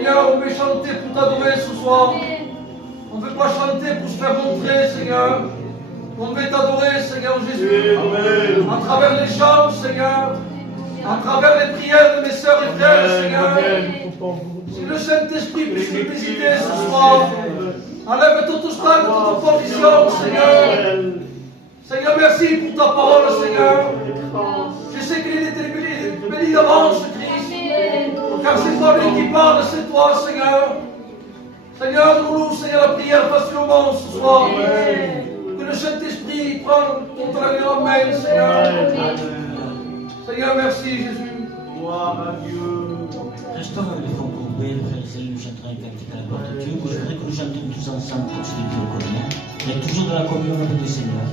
Seigneur, on veut chanter pour t'adorer ce soir. On ne veut pas chanter pour se faire montrer, Seigneur. On veut t'adorer, Seigneur Jésus. Amen. À travers les chants, Seigneur. À travers les prières de mes sœurs et frères, Seigneur. Si le Saint-Esprit puisse nous visiter ce soir. Enlève tout obstacle, toute opposition, Seigneur. Seigneur, merci pour ta parole, Seigneur. Je sais qu'il est béni d'avance, Christ. Car c'est pas lui qui parle, c'est toi, Seigneur. Seigneur, nous louons, Seigneur, la prière facilement ce soir. Que le Saint-Esprit prenne contre la grande main, Seigneur. Seigneur, merci, Jésus. Gloire à Dieu. Restons dans les fonds courbés, le frère et sœurs, nous chanterons un cantique à la gloire de Dieu. Moi, je voudrais que nous chantions tous ensemble pour celui qui le connaît. Mais toujours dans la communion avec le Seigneur.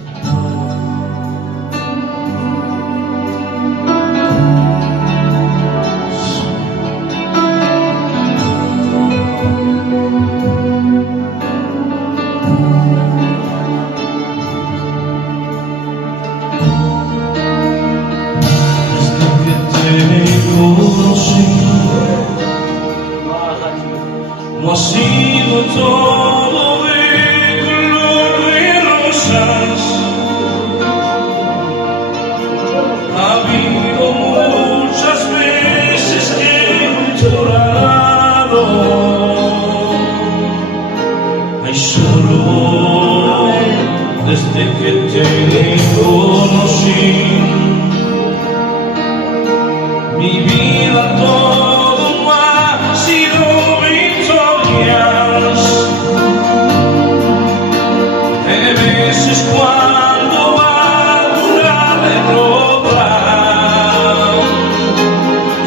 Moi, si no todo de color de rosas, ha habido muchas veces que he llorado. Hay solo desde que te conocí, mi vida todo ha sido victorias. De veces cuando alguna derrota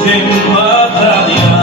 y en batalla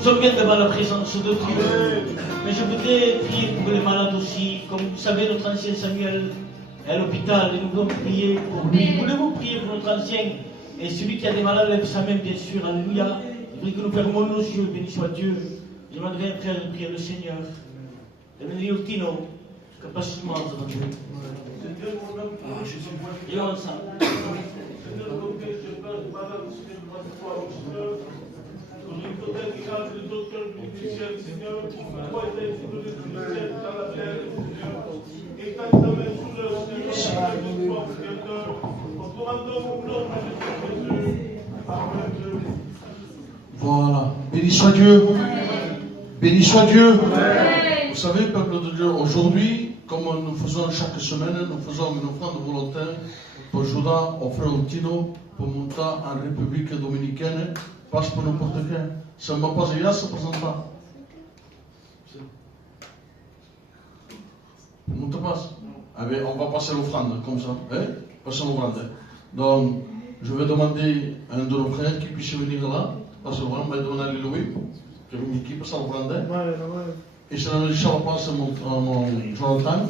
sommes bien devant la présence de Dieu. Mais je voudrais prier pour les malades aussi. Comme vous savez, notre ancien Samuel est à l'hôpital et nous voulons prier pour lui. Voulez-vous prier pour notre ancien? Et celui qui a des malades lève sa main, bien sûr. Alléluia. Je prie que nous fermons nos yeux. Béni soit Dieu. Je demanderai un frère de prier le Seigneur. Devenez au Tino. Capacement devant Dieu. Et ensemble. Voilà. Béni soit Dieu. Béni soit Dieu. Vous savez, peuple de Dieu, aujourd'hui, comme nous faisons chaque semaine, nous faisons une offrande volontaire pour ajudar au frère Tino pour monter en République dominicaine, pas pour n'importe quel. Ça ne va pas y se présenter. Non te passe. Ah ben, on va passer l'offrande comme ça. Hein? Passer l'offrande. Donc, je vais demander à un de nos frères qui puisse venir là. Passer l'offrande, on va demander à Louis, qui est une équipe, passer l'offrande. Et je vais laisser la place à mon Jonathan.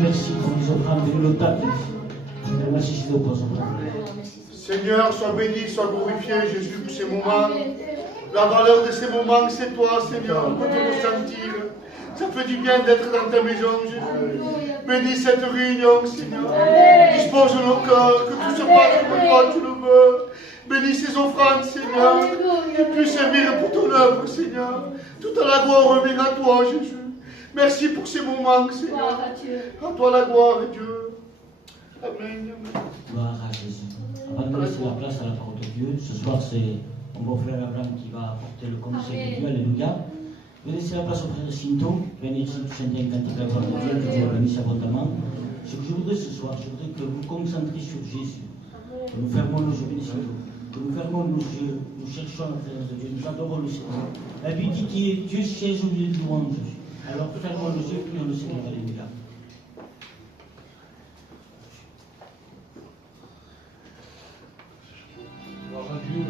merci pour les offrandes de l'OTAC. Merci, Jésus, pour les offrandes. Seigneur, sois béni, sois glorifié, Jésus, pour ces moments. La valeur de ces moments, c'est toi, Seigneur, que tu nous sentir. Ça fait du bien d'être dans ta maison, Jésus. Bénis cette réunion, Seigneur. Dispose nos cœurs, que tout se passe comme toi tu le veux. Bénis ces offrandes, Seigneur. Qu'ils puissent servir pour ton œuvre, Seigneur. Toute la gloire revient à toi, Jésus. Merci pour ces moments, Seigneur. À toi la gloire, Dieu. Amen. Gloire à Jésus. Avant de laisser la place à la parole de Dieu, ce soir c'est mon beau-frère Abraham qui va apporter le conseil de Dieu. Alléluia. Je vais laisser la place au frère Sinto. Venez ici pour chanter un cantique à la gloire de Dieu, que Dieu le bénisse abondamment. Ce que je voudrais ce soir, je voudrais que vous vous concentriez sur Jésus. Que nous fermons nos yeux, bénissons-nous. Que nous fermons nos yeux, nous cherchons la présence de Dieu, nous adorons le Seigneur. La Bible dit qu'il est Dieu chez au milieu de louanges. Alors fermons nos yeux, prions le Seigneur. Alléluia. Gloire à Dieu.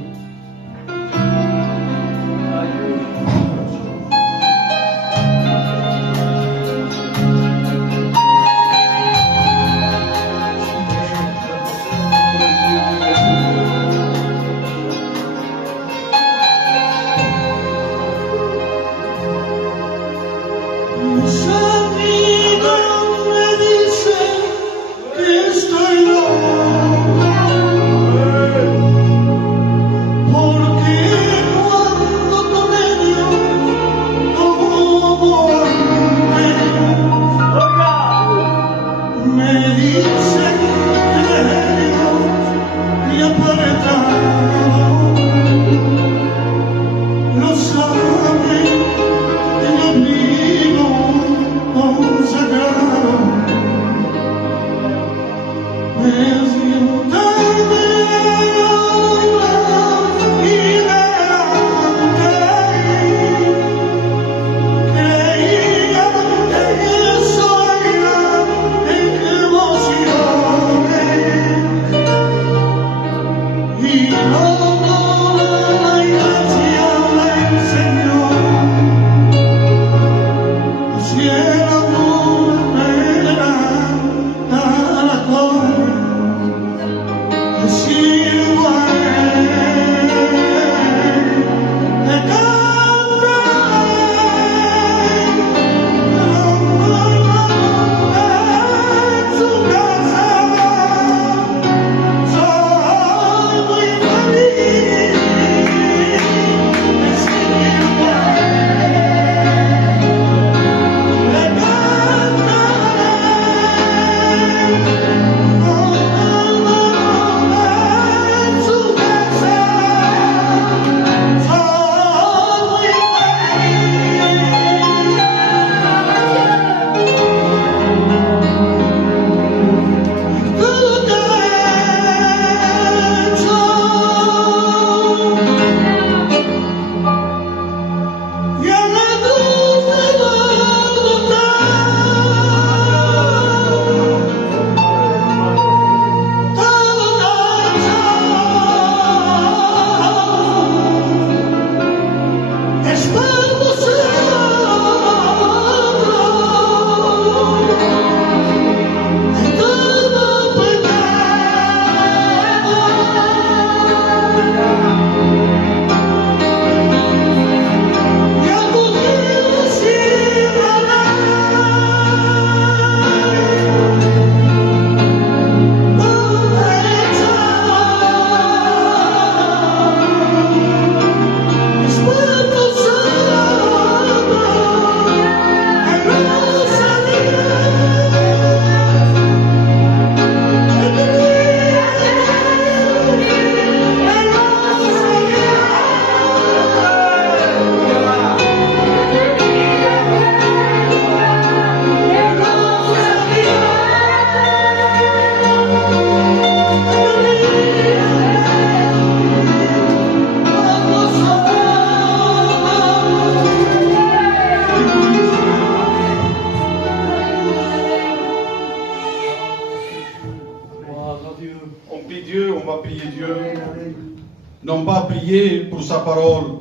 Non pas prier pour sa parole,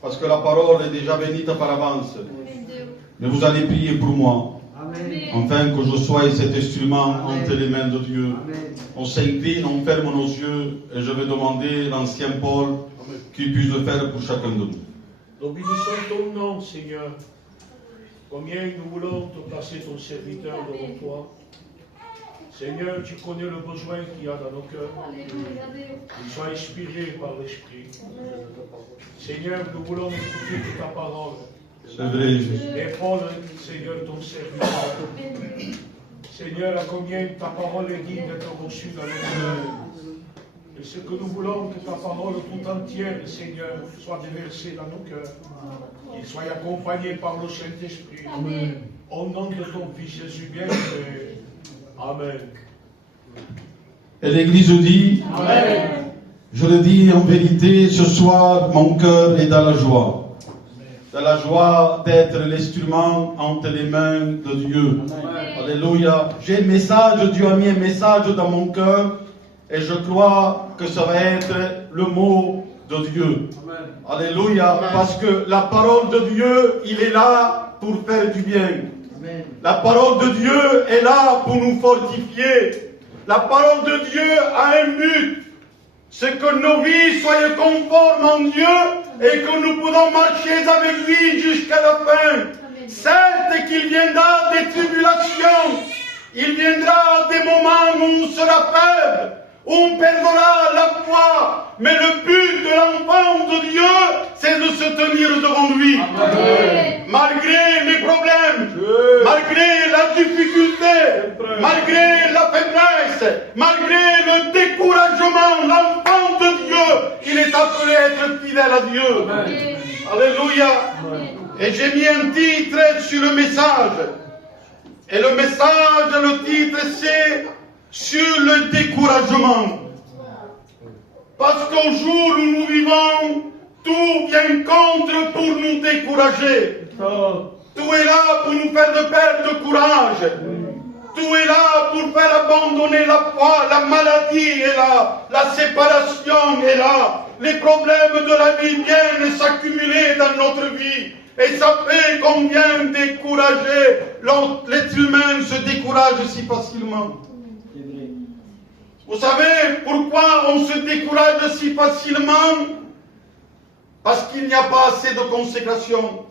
parce que la parole est déjà bénite par avance. Mais vous allez prier pour moi. Amen. Enfin, que je sois cet instrument entre les mains de Dieu. On s'incline, on ferme nos yeux et je vais demander l'ancien Paul qu'il puisse le faire pour chacun de nous. Nous bénissons ton nom, Seigneur. Combien nous voulons te placer ton serviteur devant toi. Seigneur, tu connais le besoin qu'il y a dans nos cœurs. Qu'il soit inspiré par l'Esprit. Seigneur, nous voulons écouter ta parole. C'est vrai, Jésus. Et Paul, Seigneur, ton serviteur. Seigneur, à combien ta parole est digne d'être reçue dans nos cœurs. Et ce que nous voulons, que ta parole tout entière, Seigneur, soit déversée dans nos cœurs. Qu'il soit accompagné par le Saint-Esprit. Au nom de ton Fils Jésus bien-aimé. Amen. Et l'Église dit, Amen. Je le dis en vérité, ce soir, mon cœur est dans la joie. Dans la joie d'être l'instrument entre les mains de Dieu. Alléluia. J'ai un message, Dieu a mis un message dans mon cœur et je crois que ça va être le mot de Dieu. Alléluia. Parce que la parole de Dieu, il est là pour faire du bien. La parole de Dieu est là pour nous fortifier. La parole de Dieu a un but. C'est que nos vies soient conformes en Dieu et que nous pourrons marcher avec lui jusqu'à la fin. Certes qu'il viendra des tribulations, il viendra des moments où on sera faible, où on perdra la foi, mais le but de l'enfant de Dieu, c'est de se tenir devant lui. Amen. Malgré les problèmes, malgré la difficulté, malgré la faiblesse, malgré le découragement, l'enfant de Dieu, il est appelé à être fidèle à Dieu. Amen. Alléluia. Amen. Et j'ai mis un titre sur le message. Et le message, le titre, c'est sur le découragement. Parce qu'au jour où nous vivons, tout vient contre pour nous décourager. Tout est là pour nous faire perdre courage. Tout est là pour faire abandonner la foi. La maladie est là. La séparation est là. Les problèmes de la vie viennent s'accumuler dans notre vie. Et ça fait qu'on vient décourager. L'être humain se décourage si facilement. Vous savez pourquoi on se décourage si facilement? Parce qu'il n'y a pas assez de consécration.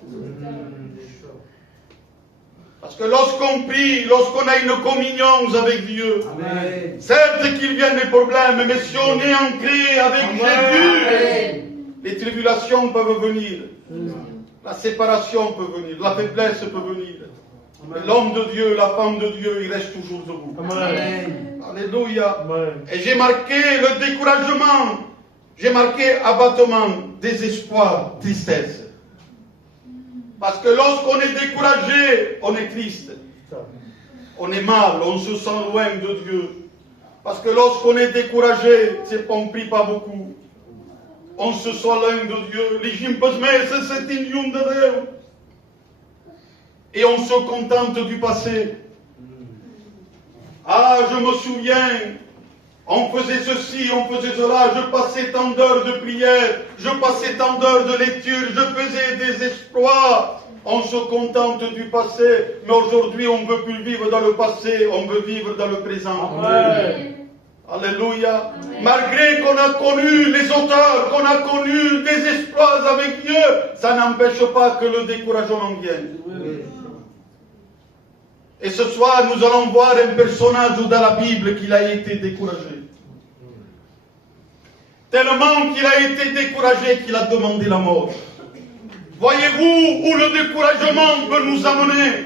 Parce que lorsqu'on prie, lorsqu'on a une communion avec Dieu, Amen. Certes qu'il vienne des problèmes, mais si on est ancré avec Jésus, les tribulations peuvent venir, la séparation peut venir, la faiblesse peut venir. L'homme de Dieu, la femme de Dieu, il reste toujours debout. Amen. Alléluia. Amen. Et j'ai marqué le découragement, j'ai marqué abattement, désespoir, tristesse. Parce que lorsqu'on est découragé, on est triste. On est mal, on se sent loin de Dieu. Parce que lorsqu'on est découragé, c'est qu'on ne prie pas beaucoup. On se sent loin de Dieu. Et on se contente du passé. Ah, je me souviens, on faisait ceci, on faisait cela, je passais tant d'heures de prière, je passais tant d'heures de lecture, je faisais des exploits. On se contente du passé, mais aujourd'hui on ne veut plus vivre dans le passé, on veut vivre dans le présent. Amen. Alléluia. Amen. Malgré qu'on a connu les auteurs, qu'on a connu des exploits avec Dieu, ça n'empêche pas que le découragement vienne. Et ce soir, nous allons voir un personnage dans la Bible qui a été découragé. Tellement qu'il a été découragé qu'il a demandé la mort. Voyez-vous où le découragement peut nous amener?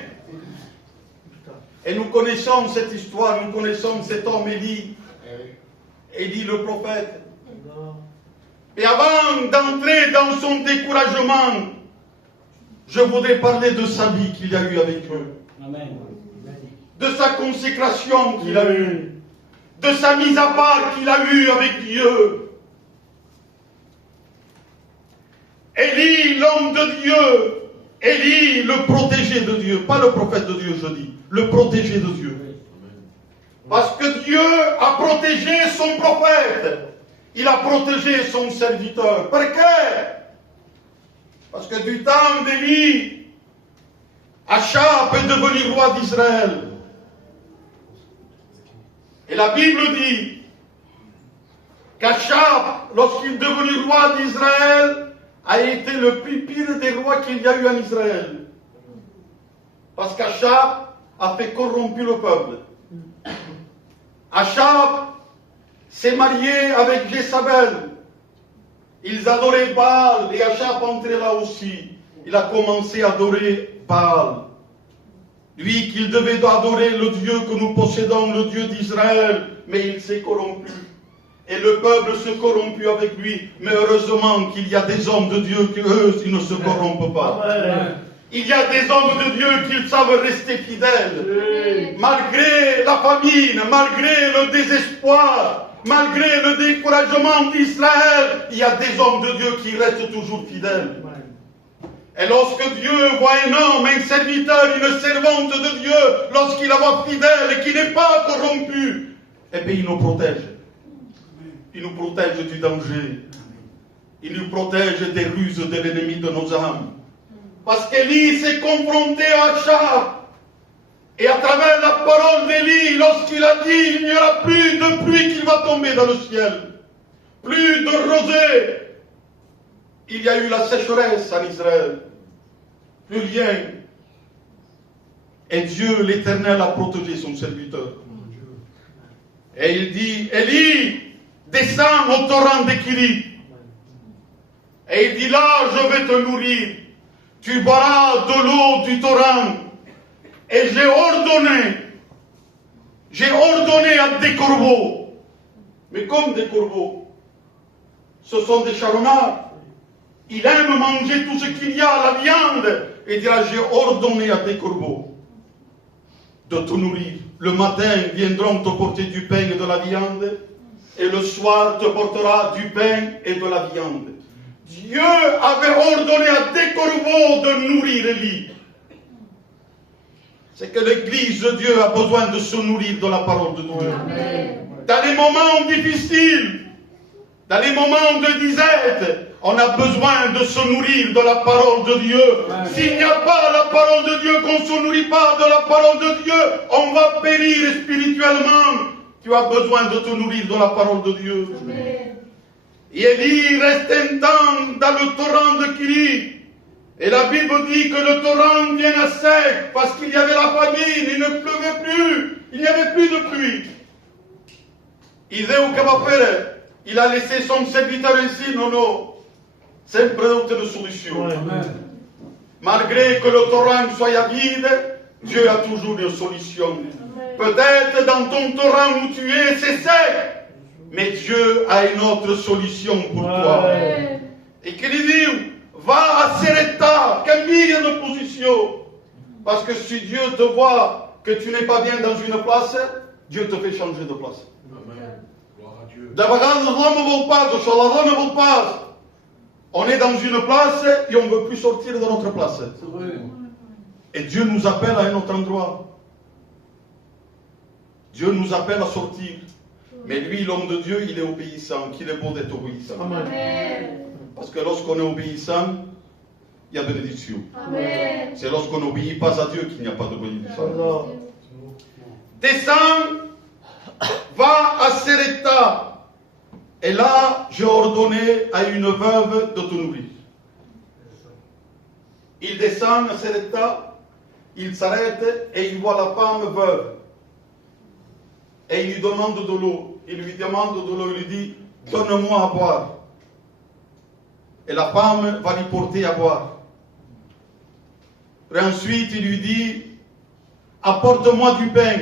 Et nous connaissons cette histoire, nous connaissons cet homme Élie le prophète. Et avant d'entrer dans son découragement, je voudrais parler de sa vie qu'il a eue avec eux. Amen. De sa consécration qu'il a eue, de sa mise à part qu'il a eue avec Dieu. Élie, l'homme de Dieu, Élie, le protégé de Dieu, pas le prophète de Dieu, je dis, le protégé de Dieu. Parce que Dieu a protégé son prophète, il a protégé son serviteur. Pourquoi? Parce que du temps d'Élie, Achab est devenu roi d'Israël. Et la Bible dit qu'Achab, lorsqu'il est devenu roi d'Israël, a été le plus pire des rois qu'il y a eu en Israël. Parce qu'Achab a fait corrompu le peuple. Achab s'est marié avec Jézabel. Ils adoraient Baal et Achab entrait là aussi. Il a commencé à adorer Baal. Lui qu'il devait adorer le Dieu que nous possédons, le Dieu d'Israël, mais il s'est corrompu. Et le peuple se corrompu avec lui. Mais heureusement qu'il y a des hommes de Dieu qui, eux, ils ne se corrompent pas. Amen. Il y a des hommes de Dieu qui savent rester fidèles. Malgré la famine, malgré le désespoir, malgré le découragement d'Israël, il y a des hommes de Dieu qui restent toujours fidèles. Et lorsque Dieu voit un homme, un serviteur, une servante de Dieu, lorsqu'il la voit fidèle et qui n'est pas corrompu, eh bien il nous protège. Il nous protège du danger. Il nous protège des ruses de l'ennemi de nos âmes. Parce qu'Élie s'est confronté à Achab. Et à travers la parole d'Élie, lorsqu'il a dit, il n'y aura plus de pluie qui va tomber dans le ciel. Plus de rosée. Il y a eu la sécheresse en Israël. Plus rien. Et Dieu, l'Éternel, a protégé son serviteur. Et il dit, Élie, descends au torrent d'Équili. Et il dit, là, je vais te nourrir. Tu boiras de l'eau du torrent. Et j'ai ordonné à des corbeaux. Mais comme des corbeaux, ce sont des charognards. Il aime manger tout ce qu'il y a, la viande. Et il dira, j'ai ordonné à des corbeaux de te nourrir. Le matin, viendront te porter du pain et de la viande. Et le soir, te portera du pain et de la viande. Dieu avait ordonné à des corbeaux de nourrir Élie. C'est que l'Église de Dieu a besoin de se nourrir de la parole de Dieu. Amen. Dans les moments difficiles, dans les moments de disette, on a besoin de se nourrir de la parole de Dieu. S'il n'y a pas la parole de Dieu, qu'on ne se nourrit pas de la parole de Dieu, on va périr spirituellement. Tu as besoin de te nourrir de la parole de Dieu. Amen. Et Élie reste un temps dans le torrent de Kiri. Et la Bible dit que le torrent vient à sec parce qu'il y avait la famine, il ne pleuvait plus, il n'y avait plus de pluie. Il a laissé son serviteur ainsi, non, c'est une solution. Amen. Malgré que le torrent soit vide, Dieu a toujours une solution. Peut-être dans ton torrent où tu es, c'est sec. Mais Dieu a une autre solution pour toi. Et qu'il dit, va à Serepta, cambie de position. Parce que si Dieu te voit que tu n'es pas bien dans une place, Dieu te fait changer de place. On est dans une place et on ne veut plus sortir de notre place. Et Dieu nous appelle à un autre endroit. Dieu nous appelle à sortir. Mais lui, l'homme de Dieu, il est obéissant. Qu'il est bon d'être obéissant. Amen. Parce que lorsqu'on est obéissant, il y a bénédiction. Amen. C'est lorsqu'on n'obéit pas à Dieu qu'il n'y a pas de bénédiction. Descends, va à Serepta. Et là, j'ai ordonné à une veuve de te nourrir. Il descend à Serepta, il s'arrête et il voit la femme veuve. Et il lui demande de l'eau. Il lui demande de l'eau, il lui dit, donne-moi à boire. Et la femme va lui porter à boire. Et ensuite, il lui dit, apporte-moi du pain.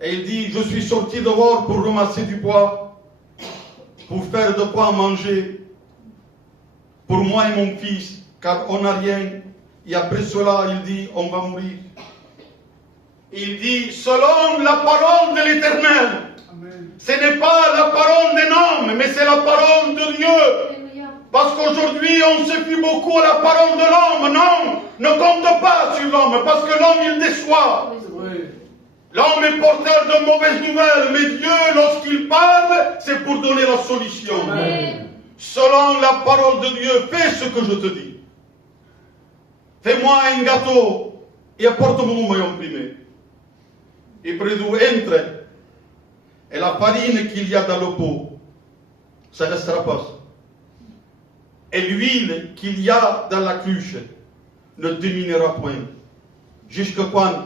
Et il dit, je suis sorti dehors pour ramasser du bois, pour faire de quoi manger, pour moi et mon fils, car on n'a rien. Et après cela, il dit, on va mourir. Il dit, selon la parole de l'Éternel, ce n'est pas la parole d'un homme, mais c'est la parole de Dieu. Parce qu'aujourd'hui, on se fie beaucoup à la parole de l'homme. Non, ne compte pas sur l'homme, parce que l'homme, il déçoit. L'homme est porteur de mauvaises nouvelles, mais Dieu, lorsqu'il parle, c'est pour donner la solution. Amen. Selon la parole de Dieu, fais ce que je te dis. Fais-moi un gâteau et apporte-moi un primé. E predu entra Et la farine qu'il y a dans le pot, ça ne restera pas. Et l'huile qu'il y a dans la cruche ne diminuera point. Jusqu'à quand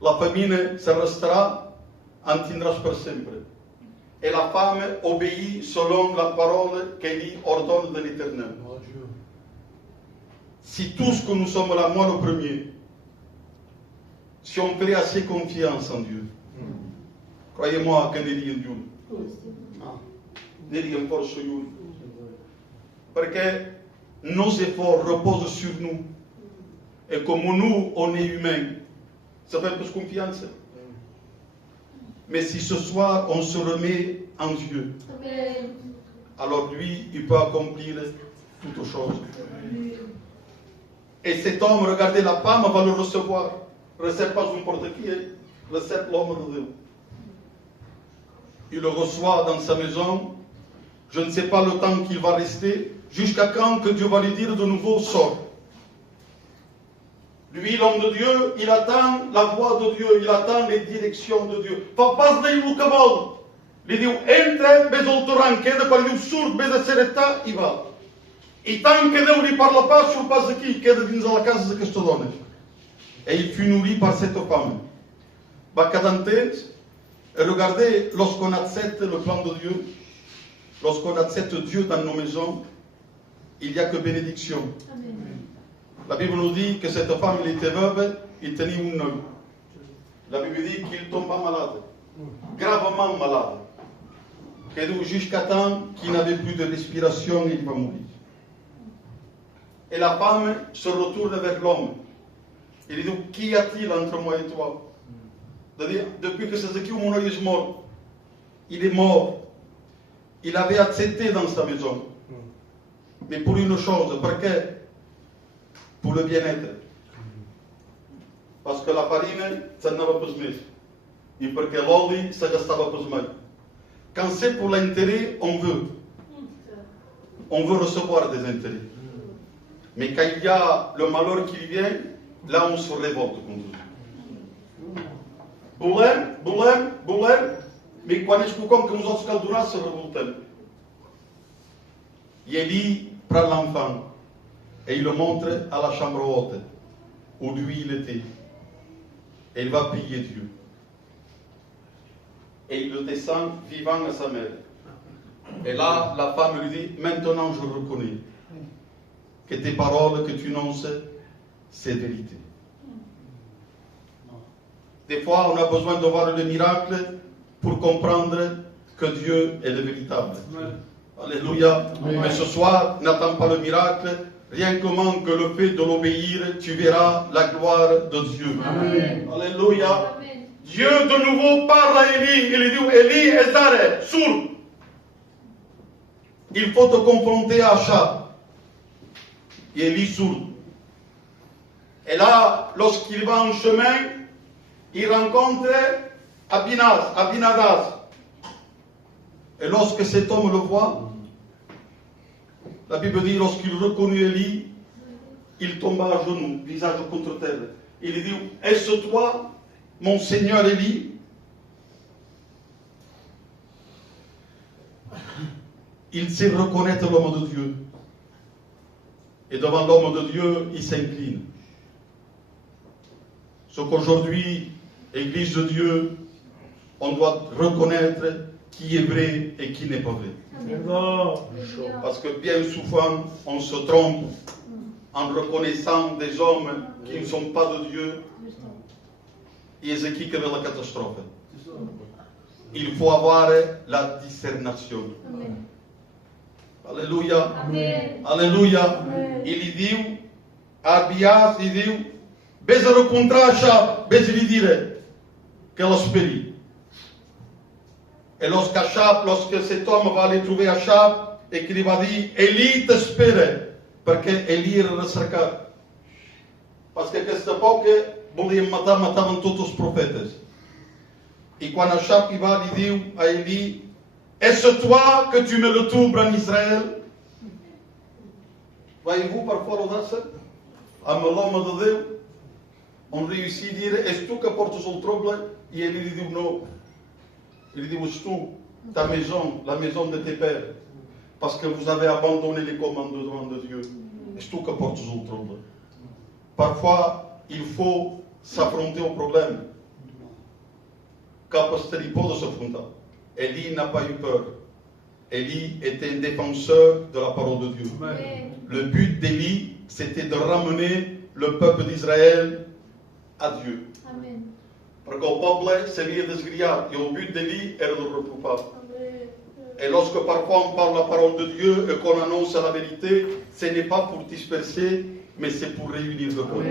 la famine se restera, en tiendra pour sempre. Et la femme obéit selon la parole qu'Élie ordonne de l'Éternel. Si tous que nous sommes là, moi le premier, si on ferait assez confiance en Dieu, croyez-moi que n'est rien Dieu. N'est rien force sur Dieu. Parce que nos efforts reposent sur nous. Et comme nous, on est humains, ça fait plus confiance. Mais si ce soir, on se remet en Dieu, alors lui, il peut accomplir toutes choses. Et cet homme, regardez, la femme va le recevoir. Recève pas n'importe qui, recève l'homme de Dieu. Il le reçoit dans sa maison. Je ne sais pas le temps qu'il va rester, jusqu'à quand que Dieu va lui dire de nouveau, sort. Lui, l'homme de Dieu, il attend la voix de Dieu, il attend les directions de Dieu. Pas de il cabal. Il dit, entre, bez el torrent, queda per Dieu surt, bez de sereta, i va. I tant que Déu li parla pas, surt pas d'aquí, queda dins de la casa d'aquesta dona. Et il fut nourri par cette femme. Va quedant temps, et regardez, lorsqu'on accepte le plan de Dieu, lorsqu'on accepte Dieu dans nos maisons, il n'y a que bénédiction. Amen. La Bible nous dit que cette femme, elle était veuve, il tenait un œil. La Bible dit qu'il tomba malade, gravement malade. Et jusqu'à temps qu'il n'avait plus de respiration, il va mourir. Et la femme se retourne vers l'homme. Il dit, qu'y a-t-il entre moi et toi? C'est-à-dire, depuis que c'est qui mon œil est mort, il est mort. Il avait accepté dans sa maison. Mais pour une chose, pour qué? Pour le bien-être. Parce que la farine, ça n'avait pas besoin. Et parce que l'oli, ça ne gastava pas besoin. Quand c'est pour l'intérêt, on veut. On veut recevoir des intérêts. Mais quand il y a le malheur qui vient, là on se révolte contre Dieu. Volem, mais quan és quelcom que nosaltres cal donar, se revoltem. Et Élie prend l'enfant et il le montre à la chambre haute où lui il était. Et il va prier Dieu. Et il le descend vivant à sa mère. Et là, la femme lui dit, maintenant je reconnais que tes paroles que tu annonces, c'est vérité. Des fois, on a besoin de voir le miracle pour comprendre que Dieu est le véritable. Alléluia. Mais ce soir, n'attends pas le miracle. Rien que le fait de l'obéir, tu verras la gloire de Dieu. Amen. Alléluia. Amen. Dieu de nouveau parle à Élie. Il dit, Élie, Ezare, sourd. Il faut te confronter à Achab. Et Élie sourd. Et là, lorsqu'il va en chemin, il rencontre Abinadaz. Et lorsque cet homme le voit, la Bible dit, lorsqu'il reconnut Élie, il tomba à genoux, visage contre terre. Il dit, est-ce toi, mon Seigneur Élie? Il sait reconnaître l'homme de Dieu. Et devant l'homme de Dieu, il s'incline. Ce qu'aujourd'hui, Église de Dieu, on doit reconnaître qui est vrai et qui n'est pas vrai. Amen. Parce que bien souvent, on se trompe en reconnaissant des hommes qui ne sont pas de Dieu. Et c'est qui veut la catastrophe. Il faut avoir la discernation. Amen. Alléluia. Amen. Alléluia. Amen. Il dit, Abias, il dit, beza rencontrar Achab, beza lui dire qu'elle espérit. Et lorsque cet homme va aller trouver Achab et qu'il va dire, Élie t'espère, parce qu'Élie era recercat. Parce que aquesta époque volien mataven tots els profetes. Et quand Achab il va, il dit à Élie, est-ce toi que tu mets le trouble en Israël? Voyez-vous parfois l'audace? Amb l'homme de Déu, on réussit à dire, est-ce tu que portes le trouble? Et Élie lui dit, non. Il dit, Oustou, ta maison, la maison de tes pères, parce que vous avez abandonné les commandements de Dieu. C'est tout que porte aux autres. Parfois, il faut s'affronter au problème. Capostelipo de ce frontal. Élie n'a pas eu peur. Élie était un défenseur de la parole de Dieu. Amen. Le but d'Élie, c'était de ramener le peuple d'Israël à Dieu. Amen. Porque o povo s'havia desviat et le but d'Élie era de le reproupar. Amen. Et lorsque parfois on parle la parole de Dieu et qu'on annonce la vérité, ce n'est pas pour disperser, mais c'est pour réunir le peuple.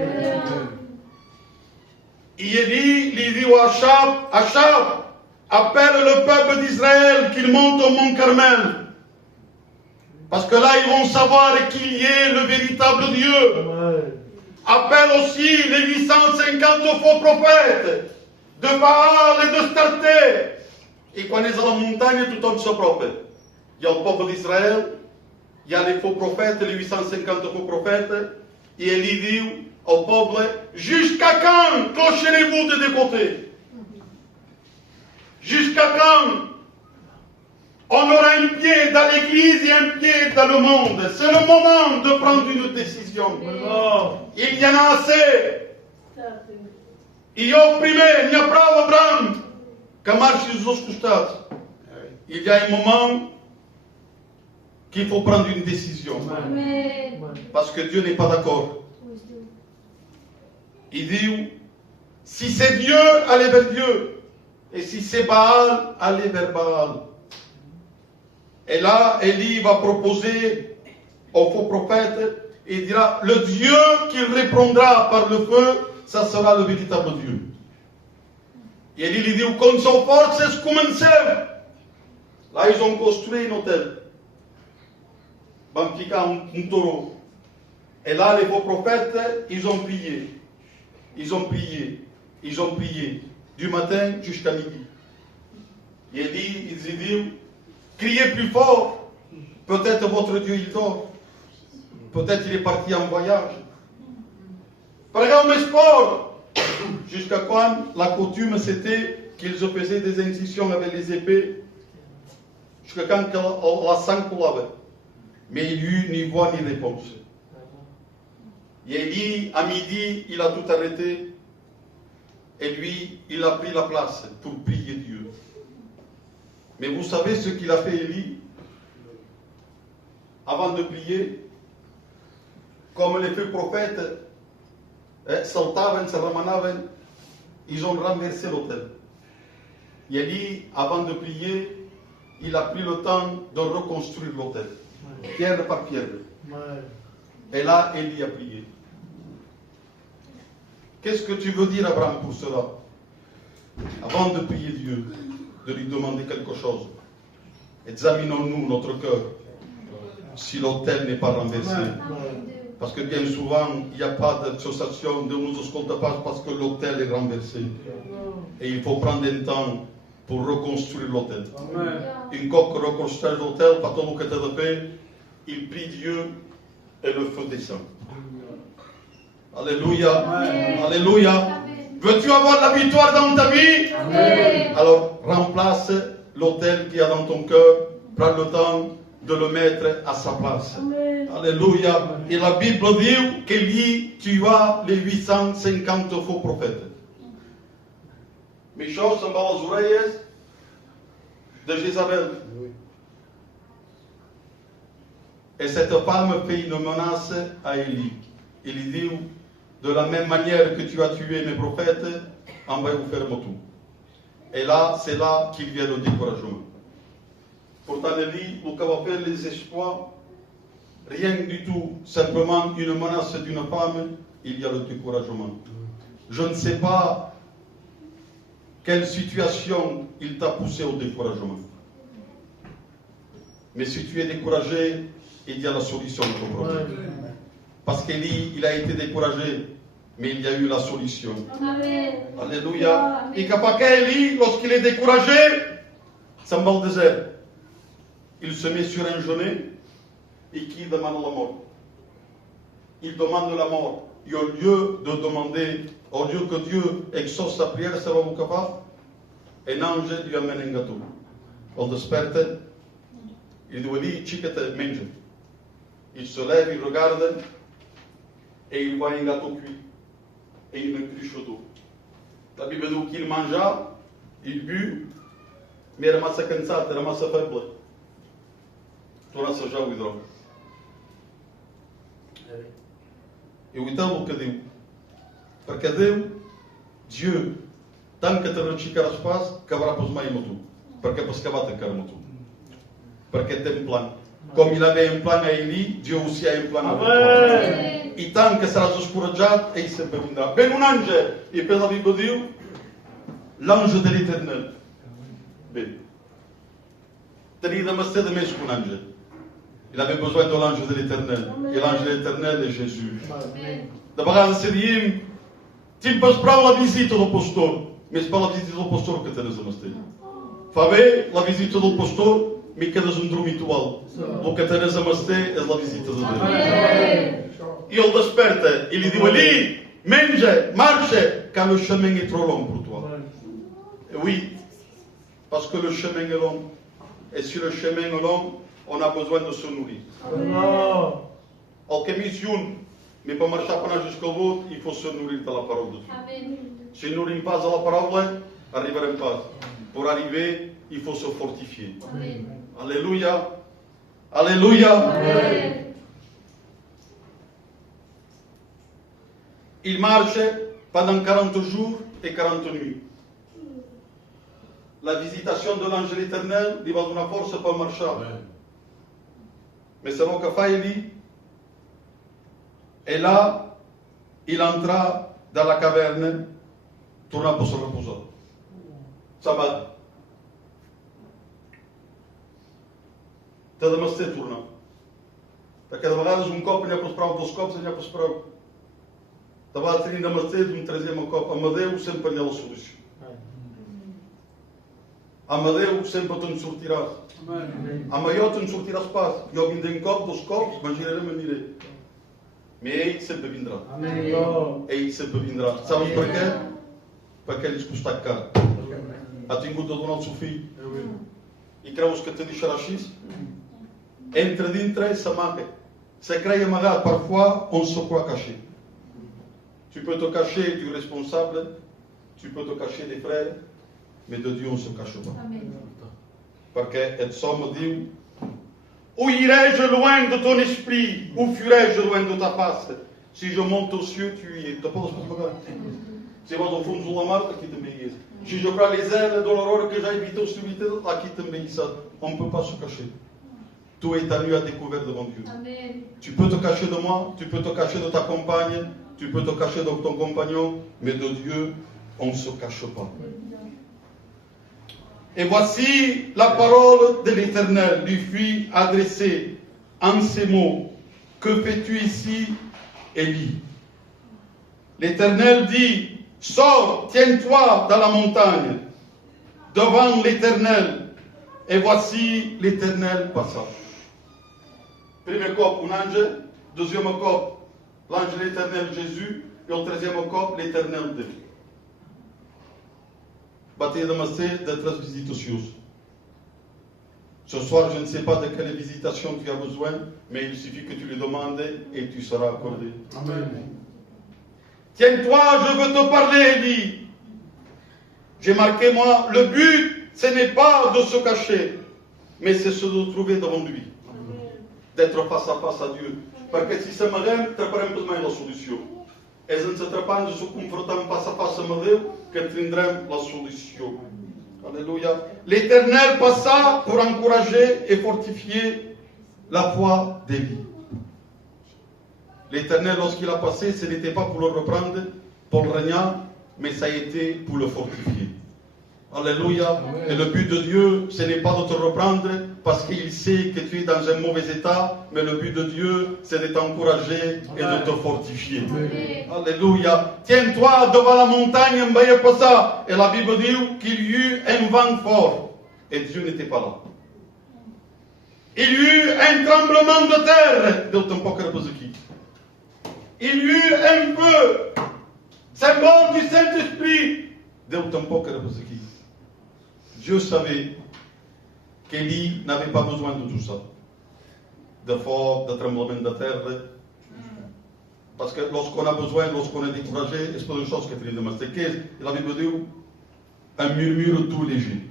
Et Élie lui dit à Achab, Achab, appelle le peuple d'Israël qu'il monte au mont Carmel. Parce que là, ils vont savoir qu'il y est le véritable Dieu. Appelle aussi les 850 faux prophètes de Baal et de Starté. Et quand ils sont à la montagne, tout le monde se propre. Il y a le peuple d'Israël, il y a les faux prophètes, les 850 faux prophètes. Et Élie dit au peuple, jusqu'à quand clocherez-vous de deux côtés? Jusqu'à quand on aura un pied dans l'église et un pied dans le monde? C'est le moment de prendre une décision. Il y en a assez. Il y a opprimé, il n'y a pas Abraham. Que marche sur os costados. Il y a un moment qu'il faut prendre une décision. Amen. Parce que Dieu n'est pas d'accord. Il dit, si c'est Dieu, allez vers Dieu. Et si c'est Baal, allez vers Baal. Et là, Élie va proposer au faux prophète, et il dira, le Dieu qu'il répondra par le feu, ça sera le véritable Dieu. Et Élie lui dit, con son forces, commencez. Là, ils ont construit un hôtel. Bamkika, un taureau. Et là, les faux prophètes, ils ont prié. Ils ont prié. Ils ont prié. Du matin jusqu'à midi. Et Élie, il dit, criez plus fort. Peut-être votre Dieu, il dort. Peut-être il est parti en voyage. Pregăm sport. Jusqu'à quand la coutume c'était qu'ils faisaient des incisions avec les épées. Jusqu'à quand la sang coulait. Mais il n'y eut ni voix ni réponse. Et Élie, à midi, il a tout arrêté. Et lui, il a pris la place pour prier Dieu. Mais vous savez ce qu'il a fait, Élie? Avant de prier, comme les faux prophètes saltaven, se ramanaven, ils ont renversé l'autel. Et Élie, avant de prier, il a pris le temps de reconstruire l'autel, pierre par pierre. Et là, Élie a prié. Qu'est-ce que tu veux dire, Abraham, pour cela? Avant de prier Dieu, de lui demander quelque chose, examinons-nous notre cœur, si l'autel n'est pas renversé. Parce que bien souvent, il n'y a pas d'association de nous escolta pas parce que l'autel est renversé. Et il faut prendre un temps pour reconstruire l'autel. Une fois que reconstruire l'autel, pas tout le que tu fait, il prie Dieu et le feu descend. Alléluia. Alléluia. Veux-tu avoir la victoire dans ta vie? Alors remplace l'autel qu'il y a dans ton cœur. Prends le temps de le mettre à sa place. Alléluia. Et la Bible dit qu'Élie tua les 850 faux prophètes. Michel s'en va aux oreilles de Jézabel. Et cette femme fait une menace à Élie. Il lui dit, de la même manière que tu as tué mes prophètes, on va vous faire tout. Et là, c'est là qu'il vient le découragement. Pourtant, Élie, où va faire les exploits, rien du tout, simplement une menace d'une femme, il y a le découragement. Je ne sais pas quelle situation il t'a poussé au découragement. Mais si tu es découragé, il y a la solution de ton problème. Parce qu'Élie, il a été découragé, mais il y a eu la solution. Amen. Alléluia. Et qu'après Élie, lorsqu'il est découragé, s'en va au désert. Il se met sur un genou et qui demande la mort. Il demande la mort. Et au lieu de demander, au lieu que Dieu exauce sa prière, c'est le capable, un ange lui amène un gâteau. On desperte, il doit dire, chiquette, mange. Il se lève, il regarde, et il voit un gâteau cuit, et une cruche d'eau. La Bible dit qu'il mangea, il but, mais il ramasse cansat, il ramasse faible. Torna a já o hidró. E então o que deu? Porque Dieu, tant que te rechicar espaço, acabará para os meios tu. Porque para se acabar te carmo tu. Porque tem um plano. Como il avait un plan à Élie, Dieu aussi a un plan avec toi. E tant que serás escorajado, aí sempre virá. Vem um anjo, e pela Bíblia diz, l'ange de l'Éternel. Bem, teria de ser mais que um anjo. Il avait besoin de l'ange de l'Éternel. Et l'ange de l'Éternel est Jésus. De vegades seríem, tinc pas prou la visita del pastor, més per la visita del pastor que tens a Mastell. Fa bé la visita del pastor, me quedes un dormitual. El que tens a Mastell és la visita de Déu. I el desperta i li diu, allí, menja, marxa, car le chemin est trop long pour toi. Et oui, parce que le chemin est long. Et si le chemin est long, on a besoin de se nourrir. El camí és un, mais per marxar per anar jusqu'au bout, il faut se nourrir de la parole de Dieu. Si nous nourrim pas à la parole, arriverem pas. Pour arriver, il faut se fortifier. Alléluia. Alléluia. Il marche pendant 40 jours et 40 nuits. La visitation de l'ange éternel lui va donner force pour marcher. Mais c'est ce que fait Élie. Et là, il entra dans la caverne, tourna pour se reposer. Sabbat. T'ha de mestre tornar. Perquè de vegades un cop n'hi ha pas prou, dos cops n'hi ha pas prou. De vegades tenim de mestre d'un tresiem cop. Amb Déu sempre hi ha la solució. Amb Déu sempre te'n sortiràs. Amb allò te'n sortiràs pas. Jo vindré un cop, dos cops, me giraré, me miré. Mais ell sempre vindrà. Ell sempre vindrà. Saps per què? Perquè ell és costat car. Ha tingut de donar el seu fill. I creus que te deixarà així? Entre dintre i s'amaga. Se crée amagat. Parfois, on se croit caché. Tu peux te cacher du responsable, tu peux te cacher des frères, mais de Dieu on ne se cache pas. Perquè el Somme diu, où irai-je loin de ton esprit, où fuirai-je loin de ta face? Si je monte aux cieux, tu y es. Tu podes explicar? Si vas au fons de la mar, aquí també hi és. Si je prends les ailes de l'aurore que j'ai évité au aquí també hi és. On ne peut pas se cacher. Tout est à nu à découvert devant Dieu. Amen. Tu peux te cacher de moi, tu peux te cacher de ta compagne, tu peux te cacher de ton compagnon, mais de Dieu, on ne se cache pas. Et voici la parole de l'Éternel lui fut adressée en ces mots. Que fais-tu ici, Élie? L'Éternel dit, sors, tiens-toi dans la montagne, devant l'Éternel. Et voici l'Éternel passa. Premier cop, un ange. Deuxième cop, l'ange de l'Éternel Jésus. Et au troisième cop, l'Éternel Dieu. Bataille de Massé, d'être visitatieuses. Ce soir, je ne sais pas de quelle visitation tu as besoin, mais il suffit que tu le demandes et tu seras accordé. Amen. Tiens-toi, je veux te parler, Élie. J'ai marqué, moi, le but, ce n'est pas de se cacher, mais c'est se trouver devant lui. D'être face à Dieu. Parce que si ça m'aime, tu n'auras pas la solution. Et en se trapant, se confrontant face à Dieu, que tindrem la solution. Alléluia. L'Éternel passa pour encourager et fortifier la foi d'Élie. L'Éternel, lorsqu'il a passé, ce n'était pas pour le reprendre, pour le régner, mais ça a été pour le fortifier. Alléluia. Amen. Et le but de Dieu, ce n'est pas de te reprendre parce qu'il sait que tu es dans un mauvais état, mais le but de Dieu, c'est de t'encourager et de te fortifier. Amen. Alléluia. Tiens-toi devant la montagne, et la Bible dit qu'il y eut un vent fort et Dieu n'était pas là. Il y eut un tremblement de terre. Il y eut un feu, symbole du Saint-Esprit. Dieu savait qu'Élie n'avait pas besoin de tout ça. De fort, de tremblement de terre. Parce que lorsqu'on a besoin, lorsqu'on est découragé, c'est pas une chose que tu mas il avait besoin un murmure tout léger.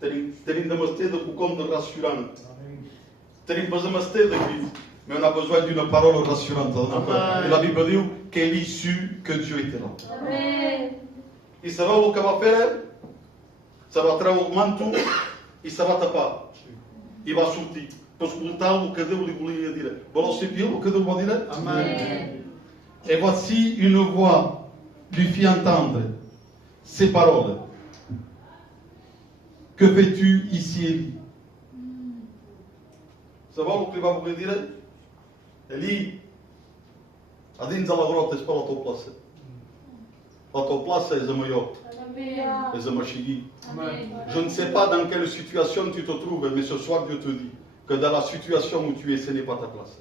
Tenim de masté de coucom de rassurant. Tenim besoin de masté de Christ. Mais on a besoin d'une parole rassurante. Il avait besoin qu'Élie sut que Dieu était là. Amen. Il savait ce qu'il va faire. Ça va traire o manto e ça va tapar. Il va sortir. Para escutar o que Deus lhe voulait dire. Voilà, c'est bien, o que Deus va dire. Amen. Et voici une voix lui fit entendre ces paroles. Que fais-tu ici, Élie? Ça va, o que va vous dire? Élie, a dins de la grota és para a tua plaça. A tua plaça és a maior, Amen. és a mais chegui. Amen. Je ne sais pas dans quelle situation tu te trouves, mais ce soir Dieu te dit que dans la situation où tu es, ce n'est pas ta place.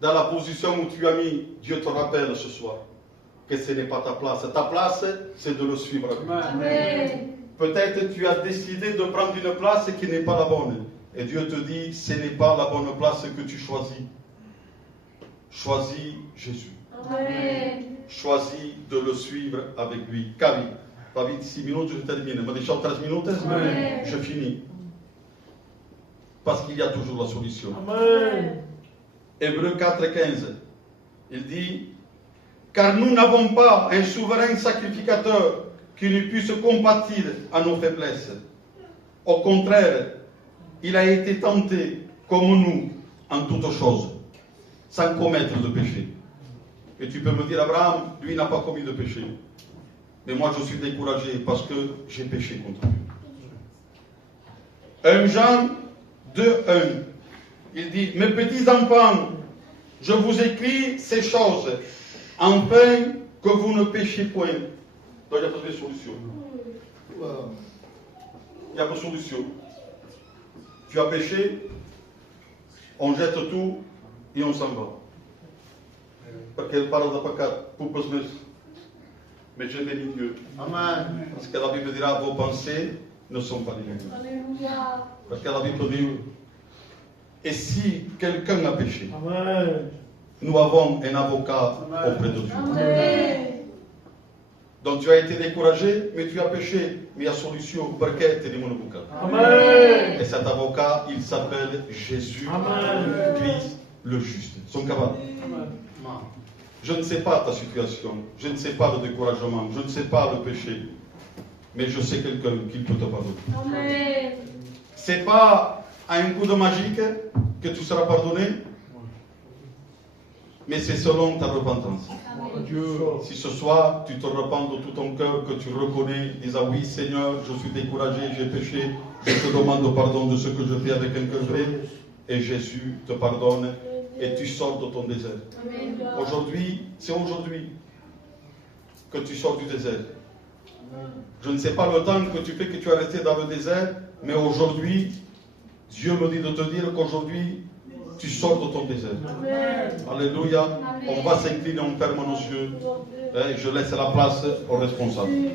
Dans la position où tu as mis, Dieu te rappelle ce soir que ce n'est pas ta place. Ta place, c'est de le suivre. Amen. Peut-être tu as décidé de prendre une place qui n'est pas la bonne. Et Dieu te dit, ce n'est pas la bonne place que tu choisis. Choisis Jésus. Amen. Choisis de le suivre avec lui. Kavi, pas vite 6 minutes, je termine. Me deixo 13 minutes, Amen. je finis. Parce qu'il y a toujours la solution. Amen. Hébreux 4,15, il dit, car nous n'avons pas un souverain sacrificateur qui ne puisse compatir à nos faiblesses. Au contraire, il a été tenté comme nous en toutes choses, sans commettre de péché. Et tu peux me dire, Abraham, lui n'a pas commis de péché. Mais moi je suis découragé parce que j'ai péché contre Dieu. 1 Jean 2,1, il dit, mes petits enfants, je vous écris ces choses, afin que vous ne péchiez point. Donc il y a pas de solution. Il n'y a pas de solution. Tu as péché, on jette tout et on s'en va. Parce qu'elle parle de péché, poupas mais je bénis Dieu. Amen. Parce que la Bible dira, vos pensées ne sont pas les mêmes. Alléluia. Parce que la Bible dit, et si quelqu'un a péché, Amen. nous avons un avocat auprès de Dieu. Amen. Donc tu as été découragé, mais tu as péché. Mais il y a solution. Parce que tu es mon avocat. Amen. Et cet avocat, il s'appelle Jésus Amen. Christ le juste. Son capable. Je ne sais pas ta situation. Je ne sais pas le découragement. Je ne sais pas le péché. Mais je sais quelqu'un qui peut te pardonner. Amen. C'est pas à un coup de magique que tu seras pardonné, mais c'est selon ta repentance. Si ce soir tu te repens de tout ton cœur, que tu reconnais, disant oui Seigneur, je suis découragé, j'ai péché, je te demande pardon de ce que je fais avec un cœur vrai, et Jésus te pardonne et tu sors de ton désert. Aujourd'hui, c'est aujourd'hui que tu sors du désert. Je ne sais pas le temps que tu fais que tu es resté dans le désert, mais aujourd'hui, Dieu me dit de te dire qu'aujourd'hui, tu sors de ton désert. Amen. Alléluia. On va s'incliner, on ferme nos yeux. Et je laisse la place aux responsables.